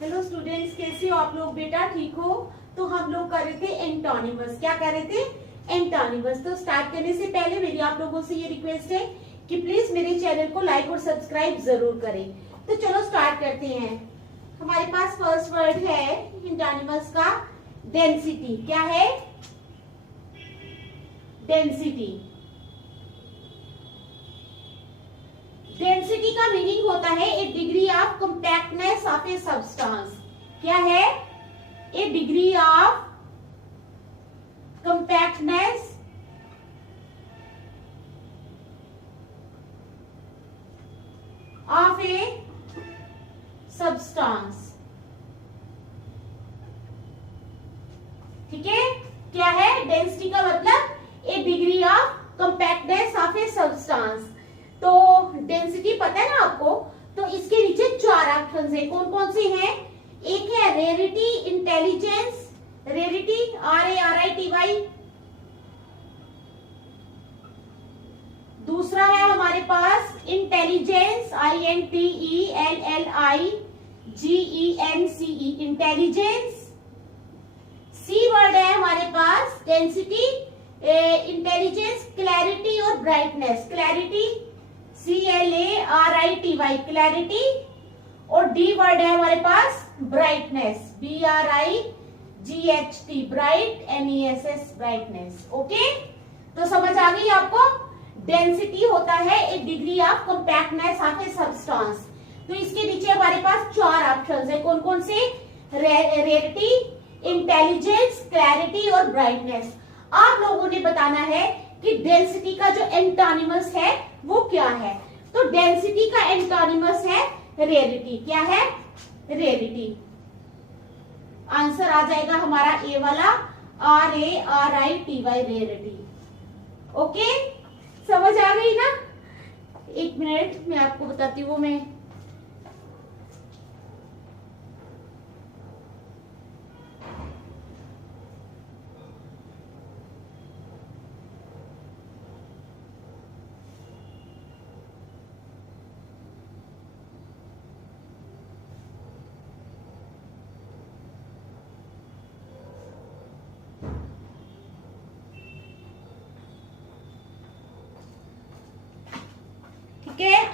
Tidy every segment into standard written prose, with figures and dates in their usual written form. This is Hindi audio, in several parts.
हेलो स्टूडेंट्स, कैसे हो आप लोग? बेटा ठीक हो? तो हम लोग कर रहे थे एंटोनिमस। क्या कर रहे थे? एंटोनिमस। तो स्टार्ट करने से पहले मेरी आप लोगों से ये रिक्वेस्ट है कि प्लीज मेरे चैनल को लाइक और सब्सक्राइब जरूर करें। तो चलो स्टार्ट करते हैं। हमारे पास फर्स्ट वर्ड है एंटोनिमस का डेंसिटी। क्या है? डेंसिटी। डेंसिटी का मीनिंग होता है a degree of compactness of a substance. क्या है? A degree of compactness of a substance. ठीक है? क्या है? डेंसिटी का मतलब a degree of compactness of a substance. तो डेंसिटी पता है ना आपको? तो इसके नीचे चार ऑप्शंस हैं। कौन कौन से हैं? एक है रेरिटी, इंटेलिजेंस, रेरिटी RARITY। दूसरा है हमारे पास intelligence INTELLIGENCE, intelligence. C word है हमारे पास डेंसिटी, इंटेलिजेंस, क्लैरिटी और ब्राइटनेस। Clarity CLARITY, clarity. और डी वर्ड है हमारे पास brightness, BRIGHT, bright, NESS, brightness. Okay, तो समझ आ गई आपको? डेंसिटी होता है एक degree of compactness of a substance. तो इसके नीचे हमारे पास चार ऑप्शंस है। कौन कौन से? रेरिटी, इंटेलिजेंस, क्लैरिटी और ब्राइटनेस। आप लोगों ने बताना है कि डेंसिटी का जो एंटोनिमस है वो क्या है। तो डेंसिटी का एंटोनिमस है रेरिटी। क्या है? रेरिटी। आंसर आ जाएगा हमारा ए वाला, RARITY, रेरिटी। ओके, समझ आ गई ना? एक मिनट मैं आपको बताती हूँ। मैं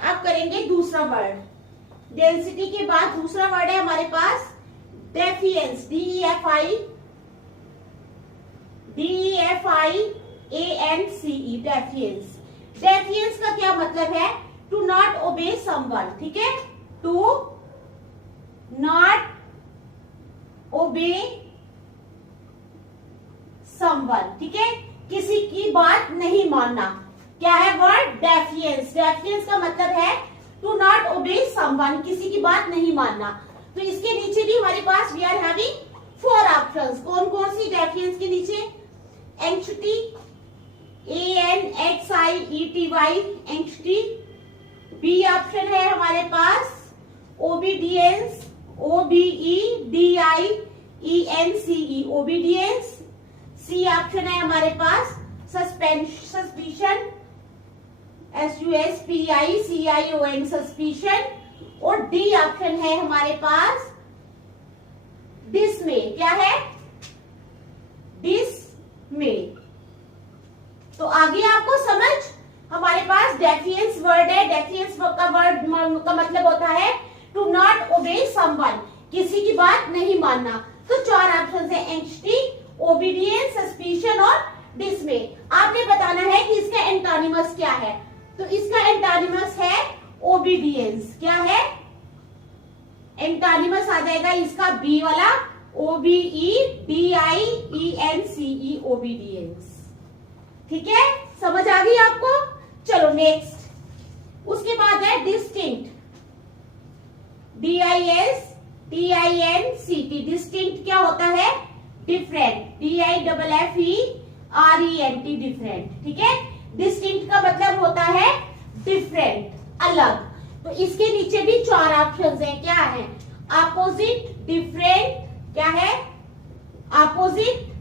अब करेंगे दूसरा वर्ड। डेंसिटी के बाद दूसरा वर्ड है हमारे पास डेफिएंस, DEFIANCE, डेफिएंस। डेफिएंस का क्या मतलब है? To not obey someone. ठीक है? To not obey someone. ठीक है? किसी की बात नहीं मानना। क्या है वर्ड? डेफिएंस। डेफिएंस का मतलब है टू नॉट ओबे समवन, किसी की बात नहीं मानना। तो इसके नीचे भी हमारे पास we are having four options. कौन कौन सी डेफिएंस के नीचे? Anxiety, ANXIETY, anxiety. B option है हमारे पास obedience, OBEDIENCE, obedience. C option है हमारे पास सस्पिशन, SUSPICION, सस्पिशन। और डी ऑप्शन है हमारे पास डिसमे। क्या है? डिसमे। तो आगे आपको समझ? हमारे पास डेफिएंस वर्ड है। डेफिएंस का वर्ड का मतलब होता है टू नॉट ओबे समवन, किसी की बात नहीं मानना। तो चार ऑप्शन है, एंग्जाइटी, ओबीडियंस, सस्पिशन और डिसमे। आपने बताना है कि इसका एंटोनिमस क्या है। तो इसका एंटोनिमस है ओबीडियंस। क्या है? एंटोनिमस आ जाएगा इसका बी वाला, OBEDIENCE, ओबीडियंस। ठीक है? समझ आ गई आपको? चलो नेक्स्ट। उसके बाद है डिस्टिंक्ट, DISTINCT। डिस्टिंक्ट क्या होता है? Different, DIFFERENT, different. ठीक है? डिस्टिंक्ट का मतलब होता है डिफरेंट, अलग। तो इसके नीचे भी चार ऑप्शंस हैं। क्या है? Opposite, different. क्या है? अपोजिट।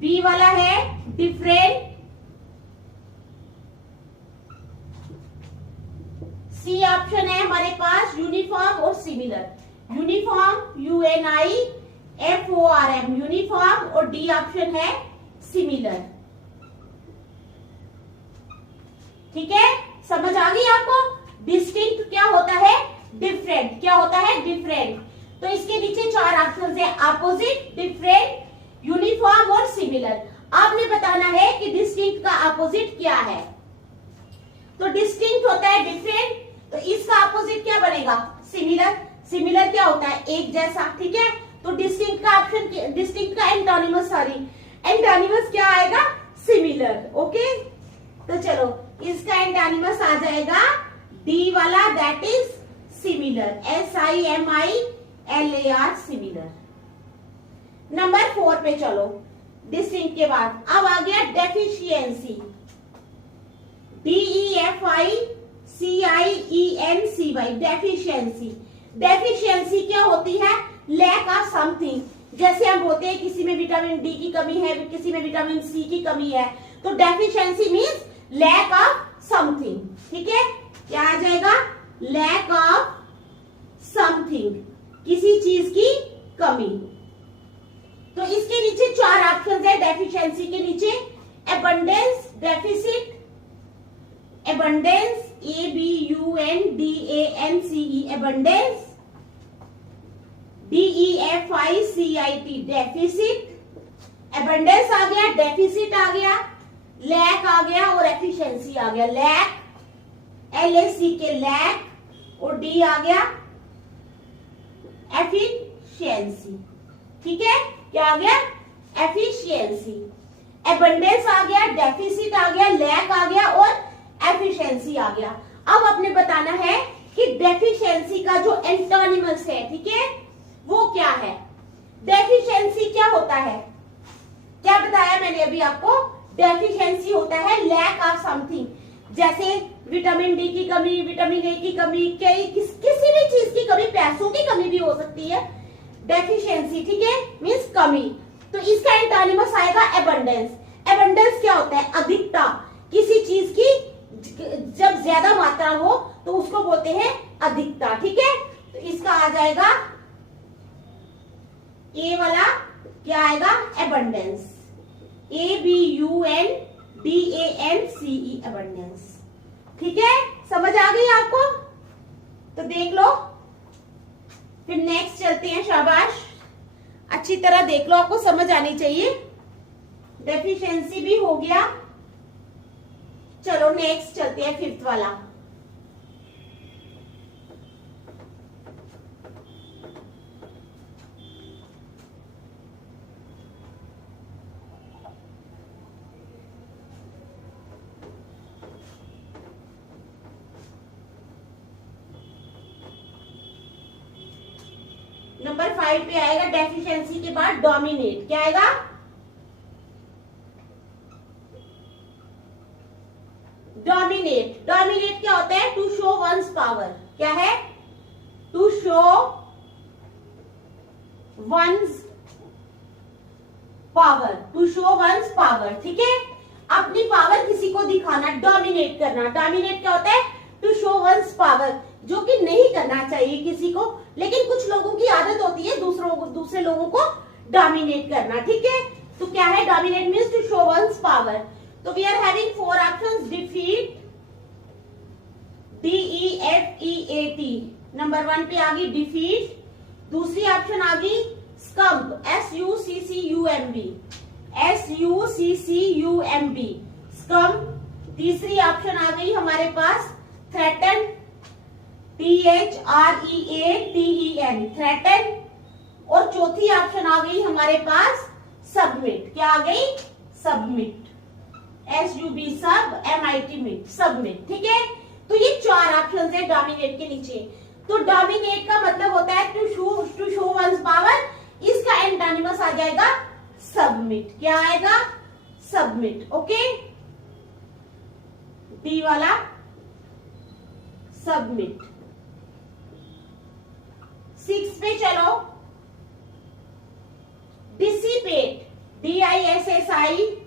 बी वाला है डिफरेंट। सी ऑप्शन है हमारे पास यूनिफॉर्म और सिमिलर, यूनिफॉर्म UNIFORM यूनिफॉर्म, और डी ऑप्शन है सिमिलर। ठीक है, समझ आ गई आपको। डिस्टिंक्ट क्या होता है, डिफरेंट, क्या होता है डिफरेंट। तो इसके नीचे चार ऑप्शन है, अपोजिट, डिफरेंट, यूनिफॉर्म और सिमिलर। आपने बताना है कि डिस्टिंक्ट का अपोजिट क्या है। तो डिस्टिंक्ट होता है डिफरेंट, तो इसका अपोजिट क्या बनेगा, सिमिलर। सिमिलर क्या होता है, एक जैसा। ठीक है, तो डिस्टिंक्ट का ऑप्शन, डिस्टिंक्ट का एंटोनिमस, सॉरी एंटोनिमस क्या आएगा, सिमिलर। ओके, तो चलो इसका एंटोनिमस आ जाएगा डी वाला, that is similar, SIMILAR similar. Number 4 पे चलो, डिस्टिंक्ट के बाद अब आ गया डेफिशिएंसी, DEFICIENCY, डेफिशिएंसी। डेफिशिएंसी क्या होती है, लैक ऑफ समथिंग। जैसे हम बोलते हैं किसी में विटामिन डी की कमी है, किसी में विटामिन सी की कमी है, तो deficiency means lack of something. ठीक है, क्या आ जाएगा, लैक ऑफ समथिंग, किसी चीज की कमी। तो इसके नीचे चार ऑप्शन है डेफिशिएंसी के नीचे, abundance, deficit, abundance, ABUNDANCE abundance, DEFICIT deficit, abundance आ गया, डेफिसिट आ गया, लैक आ गया और एफिशिएंसी आ गया। लैक, LAC के लैक, और डी आ गया एफिशिएंसी। ठीक है, क्या आ गया, एफिशिएंसी। एबंडेंस आ गया, डेफिसिट आ गया, लैक आ गया और एफिशिएंसी आ गया। अब आपने बताना है कि डेफिशिएंसी का जो एंटोनिमस है, ठीक है, वो क्या है। डेफिशिएंसी क्या होता है, क्या बताया मैंने अभी आपको, डेफिशिएंसी होता है लैक ऑफ समथिंग। जैसे विटामिन डी की कमी, विटामिन ए की कमी, किसी भी चीज की कमी, पैसों की कमी भी हो सकती है, डेफिशिएंसी। ठीक है, मींस कमी। तो इसका एंटोनिमस आएगा एबंडेंस। एबंडेंस क्या होता है, अधिकता, किसी चीज की जब ज्यादा मात्रा हो तो उसको बोलते हैं अधिकता। ठीक है, तो इसका आ जाएगा ए वाला, क्या आएगा, एबंडेंस, ABUNDANCE एबंडेंस। ठीक है, समझ आ गई आपको, तो देख लो। फिर नेक्स्ट चलते हैं, शाबाश, अच्छी तरह देख लो, आपको समझ आनी चाहिए। डेफिशिएंसी भी हो गया, चलो नेक्स्ट चलते हैं, 5th वाला। नंबर 5 पे आएगा डेफिशिएंसी के बाद डोमिनेट, क्या आएगा, डोमिनेट। डोमिनेट क्या होता है, टू शो वंस पावर, क्या है, to show one's power, to show one's power. ठीक है, अपनी पावर किसी को दिखाना, डोमिनेट करना। डोमिनेट क्या होता है, टू शो वंस पावर, जो कि नहीं करना चाहिए किसी को, लेकिन कुछ लोगों की आदत होती है दूसरे लोगों को डोमिनेट करना। ठीक है, तो क्या है, dominate means to show one's power. तो we are having 4 options, defeat, DEFEAT, number 1 पे आ गई डिफीट। दूसरी ऑप्शन आ गई स्कम्प, SUCCUMB, स्कम्प। तीसरी ऑप्शन आ गई हमारे पास थ्रेटन, THREATEN, थ्रेटन। और चौथी ऑप्शन आ गई हमारे पास सबमिट, क्या आ गई, सबमिट, SUB सब, MIT मिट, सबमिट। ठीक है, तो ये 4 ऑप्शन है डोमिनेट के नीचे। तो डोमिनेट का मतलब होता है टू शो वंस पावर, इसका एंटोनिमस आ जाएगा सबमिट, क्या आएगा, सबमिट। ओके, डी वाला सबमिट। 6 पे चलो, डिसिपेट, DISSIPATE।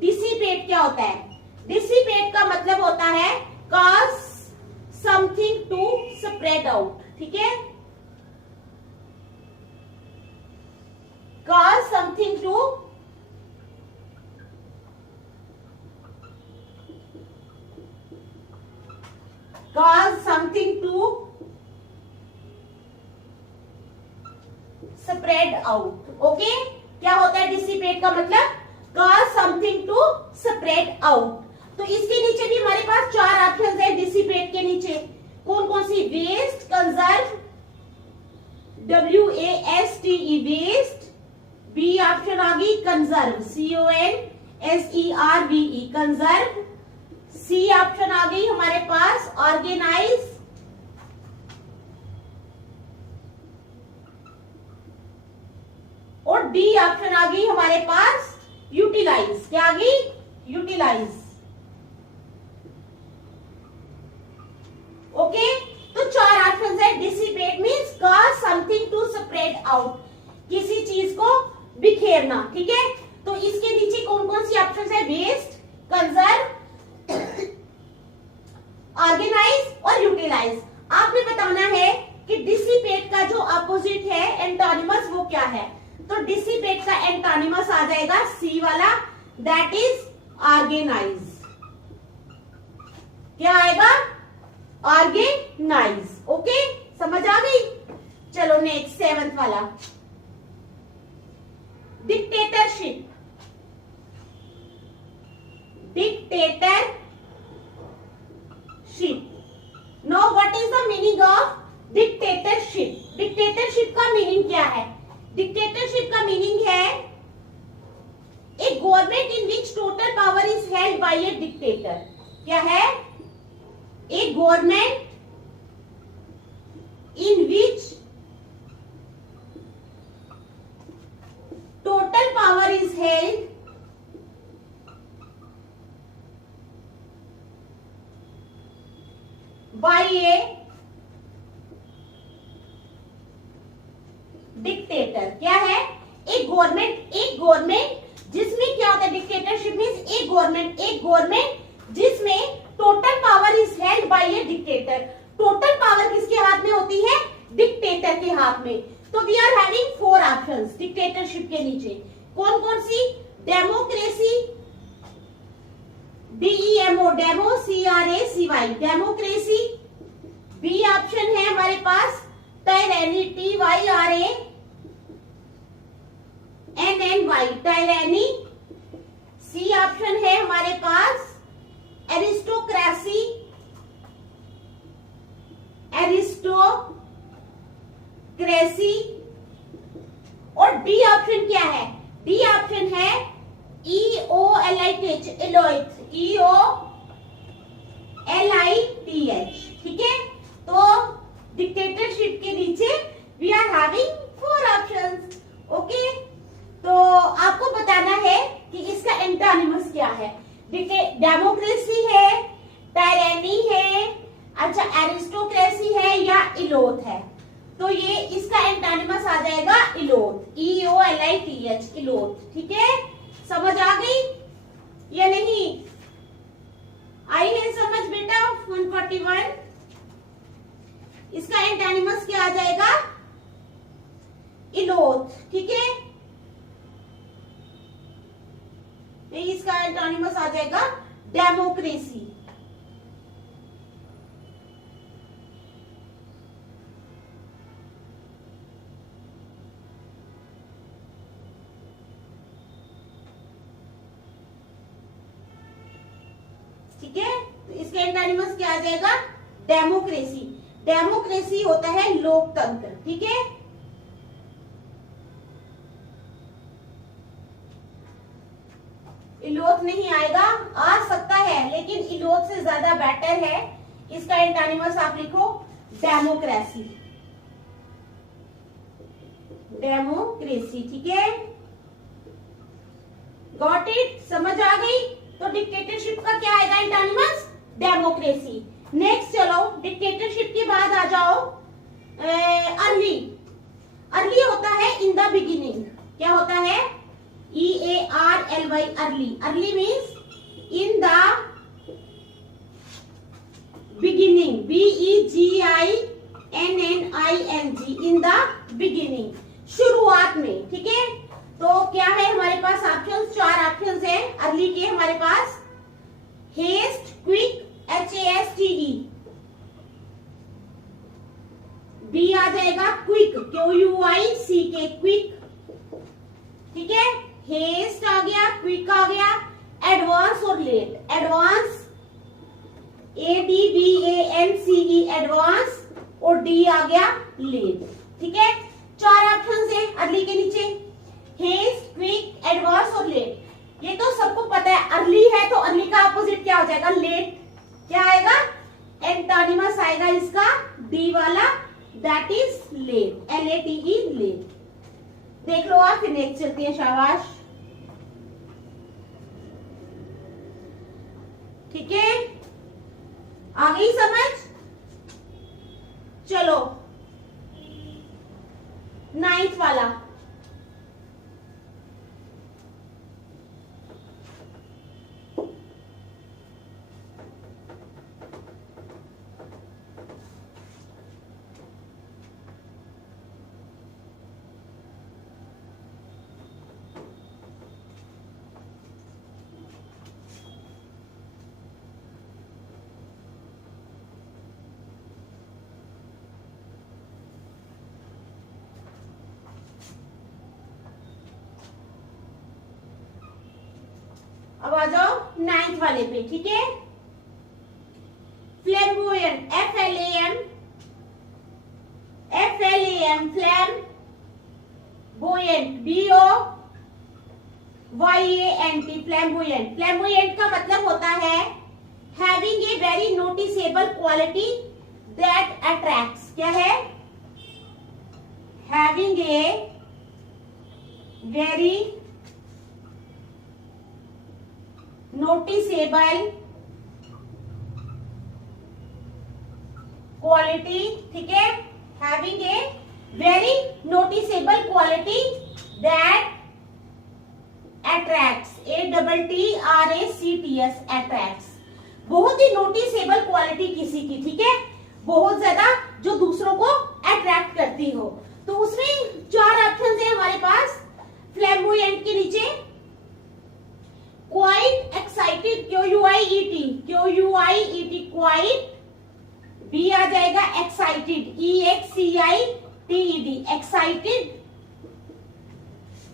डिसिपेट क्या होता है, डिसिपेट डिसिपेट का मतलब होता है cause something to spread out, ठीक है, cause something to spread out. Okay, क्या होता है डिसिपेट का मतलब cause something to spread out. तो इसके नीचे भी हमारे पास 4 ऑप्शन है डिसिपेट के नीचे, कौन कौन सी? Waste, conserve, WASTE waste, B option आ गई conserve, CONSERVE conserve, C option आ गई हमारे पास ऑर्गेनाइज, और डी ऑप्शन आ गई हमारे पास यूटिलाइज। क्या आ गई? यूटिलाइज। ओके, तो 4 ऑप्शन है। Dissipate means cause something to spread out, किसी चीज को बिखेरना, ठीक है। तो इसके नीचे कौन कौन सी ऑप्शन है? वेस्ट, कंजर्व, ऑर्गेनाइज और यूटिलाइज। आपने बताना है कि डिसिपेट का जो अपोजिट है एंटोनिमस वो क्या है। तो डिसिपेट का एंटोनिमस आ जाएगा सी वाला, दैट इज ऑर्गेनाइज। क्या आएगा? ऑर्गेनाइज। ओके, समझ आ गई? चलो नेक्स्ट 7th वाला, dictatorship. Dictatorship. No what is the meaning of dictatorship? Dictatorship का मीनिंग क्या है? डिक्टेटरशिप का मीनिंग है a government in which total power is held by a dictator. क्या है? A government in which total power is held by a dictator। क्या है? एक गवर्नमेंट जिसमें क्या होता है? डिक्टेटरशिप मींस एक गवर्नमेंट जिसमें total power is held by a dictator. Total power किसके हाथ में होती है? डिक्टेटर के हाथ में। तो we are having 4 options dictatorship के नीचे। कौन कौन सी? Democracy, DEMO, demo, CRACY, democracy. B option है हमारे पास tyranny, TYRANNY, tyranny. C option है हमारे पास एरिस्टोक्रेसी, क्रेसी। और डी ऑप्शन क्या है? डी ऑप्शन है EOLITH, EOLITH, ठीक है। तो डिक्टेटरशिप के नीचे we are having 4 options. Okay, तो आपको बताना है कि इसका एंटोनिमस क्या है। डेमोक्रेसी है, टायरनी है, अच्छा एरिस्टोक्रेसी है या इलोथ है। तो ये इसका एंटोनिमस आ जाएगा इलोथ, EOLITH, इलोथ, ठीक है। समझ आ गई या नहीं? आई है समझ बेटा? 141 इसका एंटोनिमस क्या आ जाएगा? इलोथ, ठीक है। इसका एंटोनिमस आ जाएगा डेमोक्रेसी। ठीक है, तो इसका एंटोनिमस क्या आ जाएगा? डेमोक्रेसी। डेमोक्रेसी होता है लोकतंत्र, ठीक है। इलोथ नहीं आएगा, आ सकता है लेकिन इलोथ से ज्यादा बेटर है। इसका एंटोनिमस आप लिखो डेमोक्रेसी, डेमोक्रेसी, ठीक है। Got it? समझ आ गई? तो डिक्टेटरशिप का क्या आएगा एंटोनिमस? डेमोक्रेसी। नेक्स्ट चलो, डिक्टेटरशिप के बाद आ जाओ अर्ली। अर्ली होता है इन द बिगिनिंग। क्या होता है? EARLY, early. Early means in the BEGINNING in the beginning, शुरुआत में। ठीक है, तो क्या है हमारे पास ऑप्शन, 4 ऑप्शन है अर्ली के हमारे पास। Haste, quick, HASTE। बी आ जाएगा क्विक, QUICK, क्विक। ठीक है, हेस्ट आ गया, क्विक आ गया, एडवांस और लेट। एडवांस ADVANCE, एडवांस, और डी आ गया लेट। ठीक है, 4 ऑप्शन है अर्ली के नीचे, हेस्ट, क्विक, एडवांस और लेट। ये तो सबको पता है, अर्ली है तो अर्ली का अपोजिट क्या हो जाएगा, लेट। क्या आएगा, एंटोनिमस आएगा इसका डी वाला, that is late, LATE, late. देख लो आप, फिर नेक्स्ट चलती है, शाबाश। ठीक है, आ गई समझ। चलो 9th वाला, अब आ जाओ 9th वाले पे। ठीक है, फ्लैम्बोयंट, FLAM, फ्लैम, बोयंट, BOYANT, फ्लैम्बोयंट। फ्लैम्बोयंट का मतलब होता है having a very noticeable quality that attracts. क्या है, having a very noticeable quality. ठीक है, having a very noticeable quality that attracts, ATTRACTS, attracts. बहुत ही नोटिसेबल क्वालिटी किसी की, ठीक है, बहुत ज्यादा जो दूसरों को अट्रैक्ट करती हो। तो उसमें 4 ऑप्शन है हमारे पास फ्लैम्बोयंट के नीचे। Quiet excited, QUIET, quiet. B आ जाएगा एक्साइटेड, EXCITED, एक्साइटेड।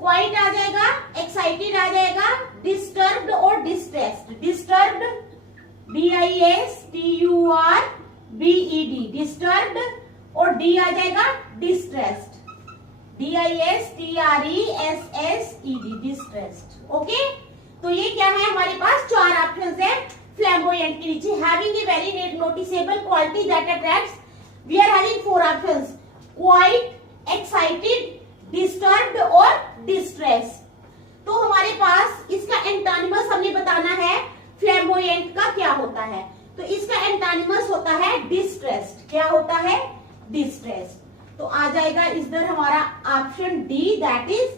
क्वाइट आ जाएगा, एक्साइटेड आ जाएगा, डिस्टर्ब्ड और डिस्ट्रेस्ड। डिस्टर्ब्ड, DISTURBED, डिस्टर्ब्ड, और डी आ जाएगा डिस्ट्रेस्ड, DISTRESSED, डिस्ट्रेस्ड। ओके, तो ये क्या है हमारे पास 4 ऑप्शंस है फ्लैम्बोयंट के नीचे। Having a very noticeable quality that attracts, we are having 4 options, quiet, excited, disturbed और डिस्ट्रेस। तो हमारे पास इसका एंटोनिमस हमने बताना है फ्लैम्बोयंट का क्या होता है। तो इसका एंटोनिमस होता है डिस्ट्रेस्ड। क्या होता है, डिस्ट्रेस्ड। तो आ जाएगा इधर हमारा option D, that is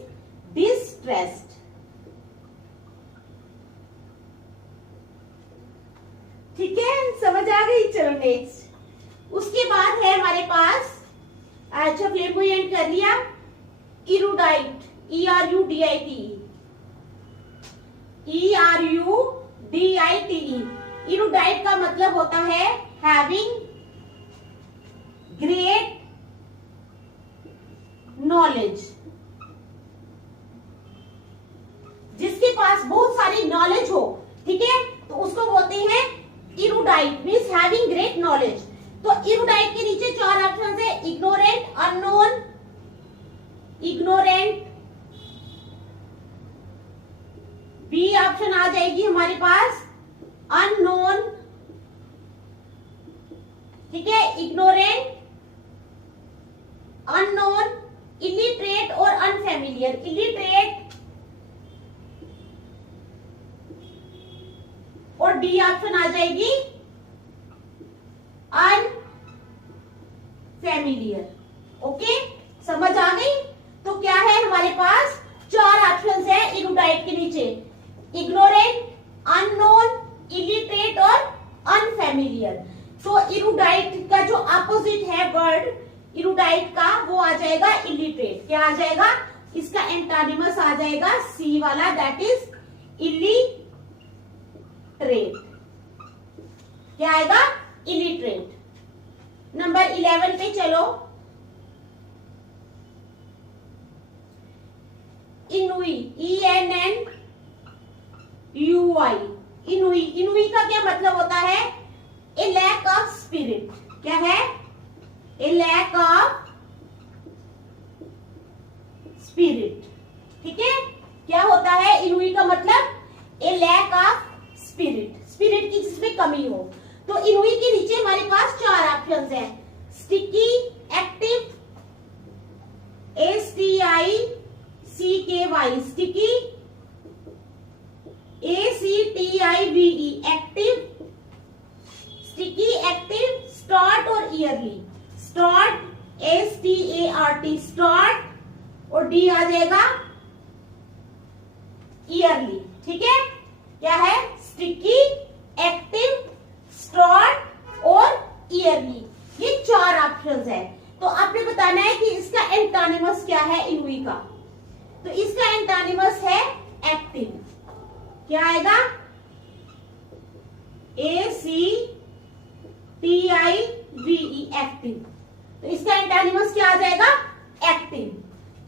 distressed. ठीक है, समझ आ गई। चलो नेक्स्ट, उसके बाद है हमारे पास, अच्छा फ्लैम्बोयंट कर लिया, इरूडाइट, ERUDITE। इरूडाइट का मतलब होता है हैविंग ग्रेट नॉलेज, जिसके पास बहुत सारी नॉलेज हो। ठीक है, तो उसको बोलते हैं erudite, means having great knowledge. तो इरूडाइट के नीचे 4 ऑप्शन है, ignorant, unknown, ignorant. B option आ जाएगी हमारे पास अननोन। ठीक है, इग्नोरेंट, अननोन, इलिटरेट और अनफेमिलियर। इलिटरेट और डी ऑप्शन आ जाएगी अनफेमिलियर। ओके, समझ आ गई। तो क्या है हमारे पास 4 ऑप्शंस है इरूडाइट के नीचे, इग्नोरेंट, अननोन, इलिटरेट और अनफेमिलियर। तो इरुडाइट का जो अपोजिट है वर्ड इरुडाइट का, वो आ जाएगा इलिटरेट। क्या आ जाएगा? इसका एंटानिमस आ जाएगा सी वाला, दैट इज इलिटरेट। क्या आएगा? इलिटरेट। नंबर 11 पे चलो। इनुई, ENNUI। इनुई, इनुई का क्या मतलब होता है? A lack of spirit. क्या है? A lack of spirit. ठीक है, क्या होता है इनुई का मतलब? A lack of spirit, spirit की जिसमें कमी हो। तो इनुई के नीचे हमारे पास 4 ऑप्शंस हैं। Sticky, active, STICKY sticky, ACTIVE active, sticky, active, start और ईयरली। स्टार्ट, START स्टार्ट, और डी आ जाएगा ईयरली। ठीक है, क्या है? स्टिकी, एक्टिव, स्टार्ट और ईयरली, ये 4 ऑप्शंस है। तो आपने बताना है कि इसका एंटानिमस क्या है इनुई का। तो इसका एंटानिमस है एक्टिव। क्या आएगा? ACTIVE active. तो इसका एंटानिमस क्या आ जाएगा? एक्टिव।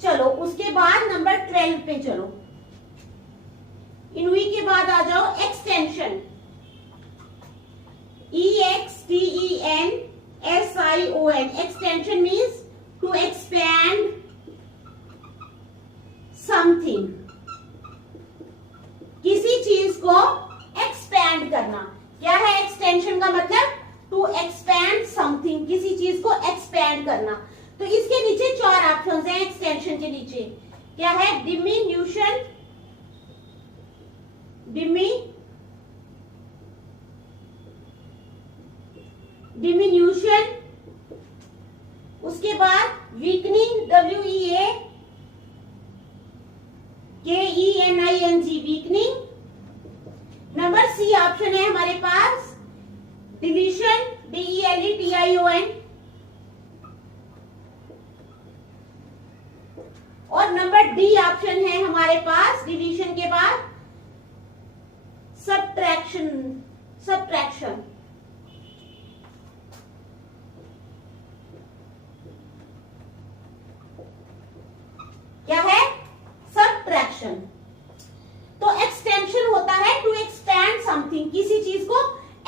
चलो उसके बाद नंबर 12 पे चलो। इनुई के बाद आ जाओ extension. EXTENSION extension means to expand something, किसी चीज को एक्सपैंड करना। क्या है एक्सटेंशन का मतलब? टू एक्सपैंड समथिंग, किसी चीज को एक्सपैंड करना। तो इसके नीचे 4 ऑप्शंस हैं एक्सटेंशन के नीचे। क्या है? डिमिन्यूशन, डिमिन्यूशन, उसके बाद weakening, WEAKENING weakening. Number C option है हमारे पास डिलीशन, DELETION। और नंबर डी ऑप्शन है हमारे पास डिलीशन के बाद सब्ट्रैक्शन। क्या है? सब्ट्रैक्शन। तो एक्सटेंशन होता है टू एक्सपैंड समथिंग, किसी चीज को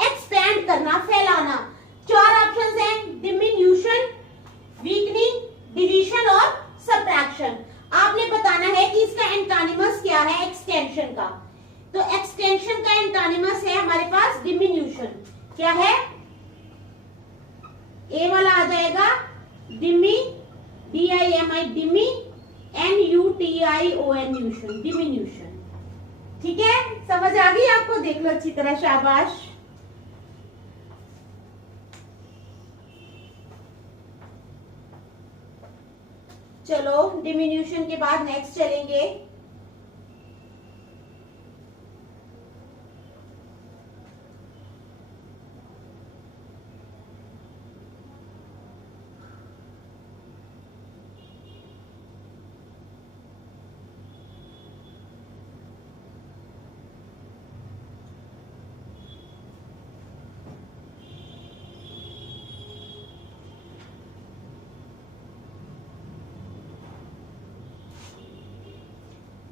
एक्सपैंड करना, फैलाना। 4 ऑप्शंस हैं, डिमिन्यूशन, वीकनिंग, डिलीशन और सब्ट्रैक्शन। आपने बताना है कि इसका एंटानिमस क्या है एक्सटेंशन का। तो एक्सटेंशन का एंटानिमस है हमारे पास डिमिन्यूशन। क्या है? ए वाला आ जाएगा डिमी, DIMI डिमी, NUTION डिमिन्यूशन। ठीक है, समझ आ गई आपको? देख लो अच्छी तरह, शाबाश। चलो डिमिन्यूशन के बाद नेक्स्ट चलेंगे।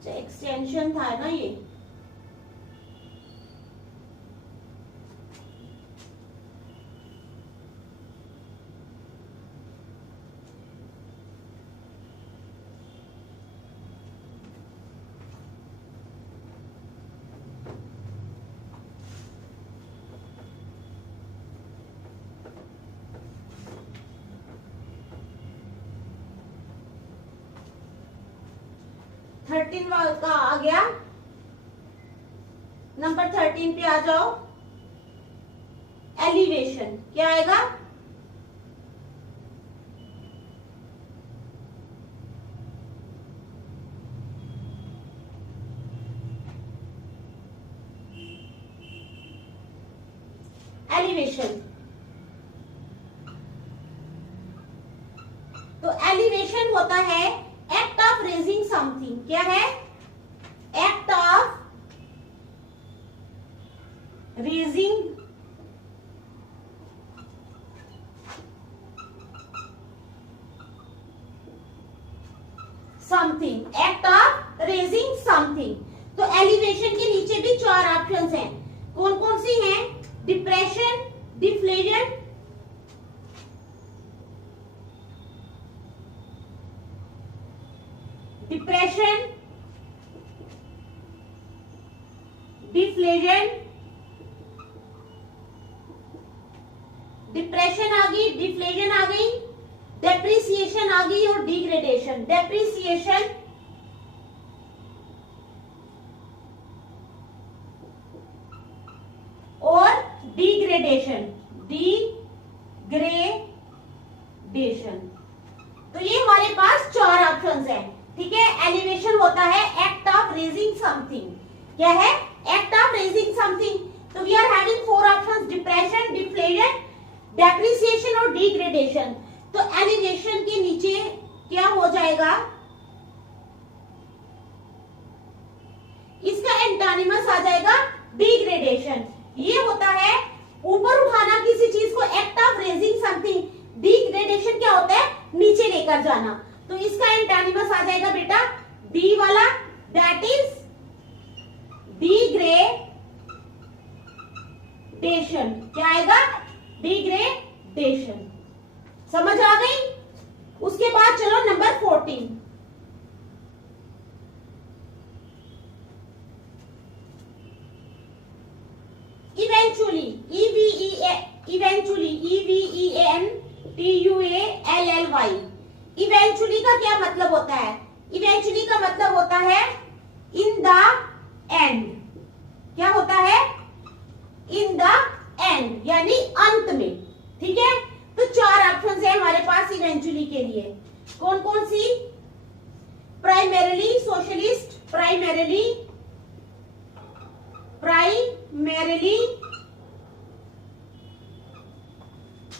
एक्सटेंशन था ना ये। थर्टीन का आ गया। नंबर 13 पे आ जाओ। एलिवेशन क्या आएगा? एलिवेशन। तो एलिवेशन होता है एक्ट ऑफ रेजिंग समथिंग। क्या है? Act of raising something, act of raising something. तो एलिवेशन के नीचे भी 4 ऑप्शंस हैं। कौन कौन सी हैं? Depression, deflation, depression, deflation, depression आ गई, डिफ्लेशन आ गई, डेप्रिसिएशन आ गई और डिग्रेडेशन। डेप्रिसिएशन, और डिग्रेडेशन, डिग्रेडेशन। तो ये हमारे पास 4 ऑप्शंस हैं। ठीक है, एलिवेशन होता है एक्ट ऑफ रेजिंग समथिंग। क्या है? Act of raising something. तो we are having 4 options, depression, deflation, depreciation और डिग्रेडेशन। तो एलिवेशन के नीचे क्या हो जाएगा? इसका एंटोनिमस आ जाएगा डिग्रेडेशन। ये होता है ऊपर उठाना किसी चीज को, act of raising something. Degradation क्या होता है? नीचे लेकर जाना। तो इसका एंटोनिमस आ जाएगा बेटा डी वाला, दैट इज डिग्रेडेशन। क्या आएगा? डिग्रेडेशन। समझ आ गई? उसके बाद चलो number 14। Eventually, eventually, EVENTUALLY। Eventually का क्या मतलब होता है? इवेंचुअली का मतलब होता है इन द एंड। क्या होता है? इन द एंड, यानी अंत में। ठीक है, तो 4 ऑप्शन है हमारे पास इवेंचुअली के लिए। कौन कौन सी? प्राइमरीली सोशलिस्ट, प्राइमरीली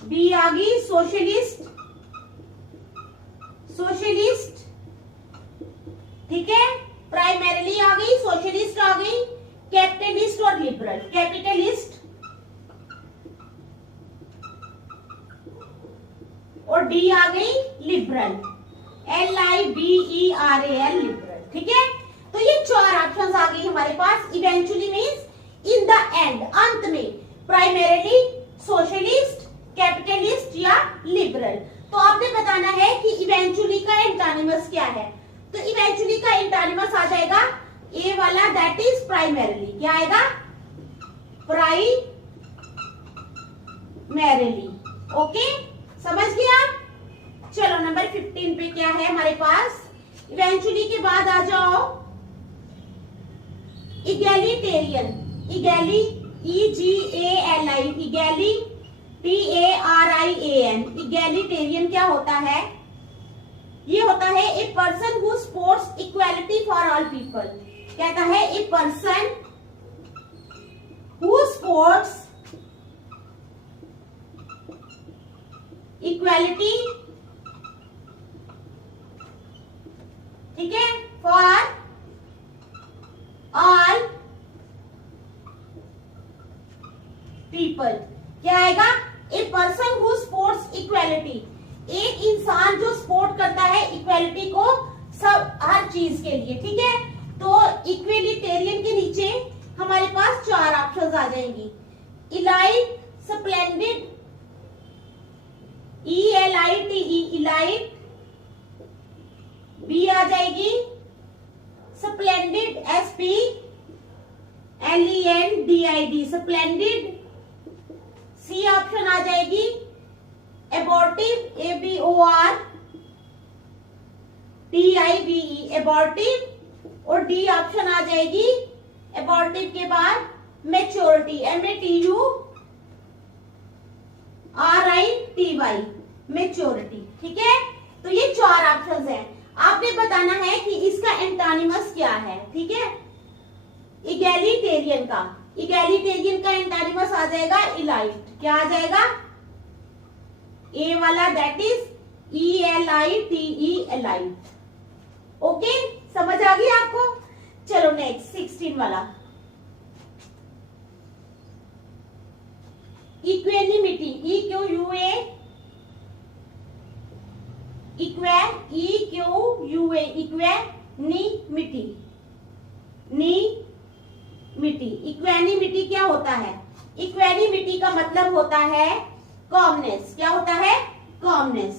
बी आ गई, सोशलिस्ट, सोशलिस्ट। ठीक है, प्राइमरीली आ गई, सोशलिस्ट आ गई, कैपिटलिस्ट और लिबरल। कैपिटलिस्ट और डी आ गई लिबरल, LIBERAL, लिबरल। ठीक है, तो ये 4 ऑप्शंस आ गई हमारे पास। Eventually means in the end, अंत में। प्राइमरीली, सोशलिस्ट, कैपिटलिस्ट या लिबरल। तो आपने बताना है कि इवेंचुअली का एंटोनिमस क्या है। तो इवेंचुअली का एंटोनिमस आ जाएगा ए वाला, दैट इज प्राइमरीली। क्या आएगा? प्राइमरीली। ओके, समझ गए आप? चलो नंबर 15 पे क्या है हमारे पास? इवेंचुअली के बाद आ जाओ इगैलिटेरियन। इगैली, EGALI, इगैली, TARIAN। इगैलिटेरियन क्या होता है? ये होता है a person who supports equality for all people. कहता है a person who supports equality, ठीक है, फॉर ऑल पीपल। क्या आएगा? A person who supports equality. एक इंसान जो सपोर्ट करता है इक्वालिटी को, सब हर चीज के लिए। ठीक है, तो इक्विलिटेरियन के नीचे हमारे पास 4 ऑप्शंस आ जाएंगी। Elite, splendid, ELITE, elite. B आ जाएगी splendid, SPLENDID, splendid. C option आ जाएगी एबॉर्टिव, ABORTIVE, एबॉर्टिव। और डी ऑप्शन आ जाएगी एबॉर्टिव के बाद मैच्योरिटी, MATURITY, मैच्योरिटी। ठीक है, तो ये 4 ऑप्शंस हैं। आपने बताना है कि इसका एंटोनिमस क्या है। ठीक है, इगैलिटेरियन का एंटोनिमस आ जाएगा इलाइट। क्या आ जाएगा? ए वाला, दैट इज ELITELI। ओके, समझ आ गई आपको? चलो नेक्स्ट 16 वाला, इक्वेनिमिटी, EQUA, इक्वेनिमिटी, इक्वेनिमिटी क्या होता है? इक्वेनिमिटी का मतलब होता है कॉमनेस। क्या होता है? कॉमनेस।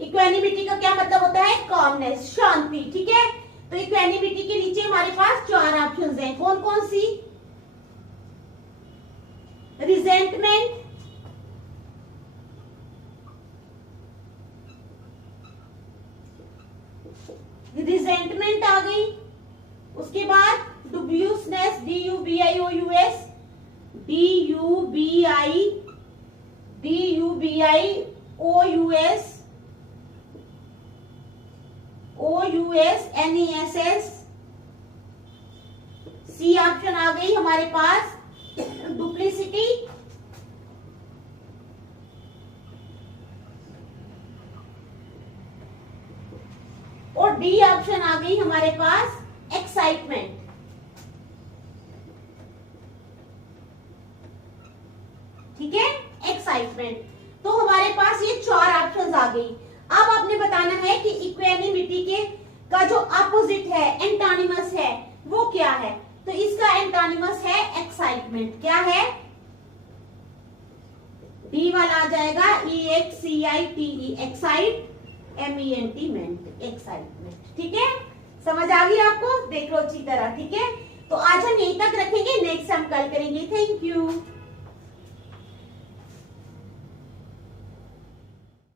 इक्वेनिमिटी का क्या मतलब होता है? कॉमनेस, शांति। ठीक है, तो इक्वेनिमिटी के नीचे हमारे पास 4 ऑप्शंस हैं। कौन कौन सी? रिजेंटमेंट, रिजेंटमेंट आ गई। उसके बाद डुबियसनेस, DUBIOUS, NESS। सी ऑप्शन आ गई हमारे पास डुप्लिसिटी, और डी ऑप्शन आ गई हमारे पास एक्साइटमेंट। ठीक है, एक्साइटमेंट। तो हमारे पास ये 4 ऑप्शंस आ गई। अब आपने बताना है कि इक्वेनिमिटी के का जो अपोजिट है, एंटोनिमस है, वो क्या है? तो इसका एंटोनिमस है एक्साइटमेंट। क्या है? डी वाला आ जाएगा EXCITE, एक्साइट, MENT, एक्साइटमेंट। ठीक है, समझ आ गई आपको? देख लो अच्छी तरह। ठीक है, तो आज हम यहीं तक रखेंगे, नेक्स्ट हम कल करेंगे। Thank you.